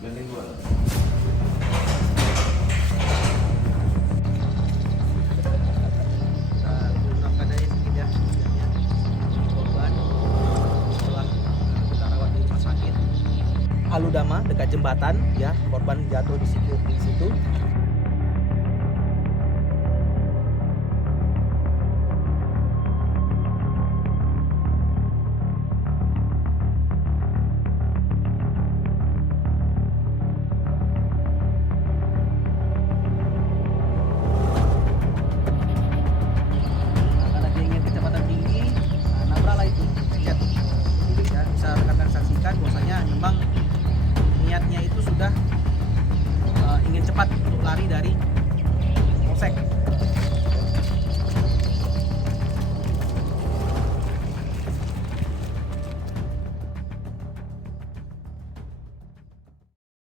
Gandeng dua. Kita ungkapkan aja sedikit ya kejadian korban setelah kita rawat di rumah sakit Aludama dekat jembatan ya, korban jatuh di situ. Nah, karena dia ingin kecepatan tinggi, nabraklah itu ya. Bisa rekan-rekan saksikan bahwasanya memang niatnya itu sudah ingin cepat untuk lari dari polsek.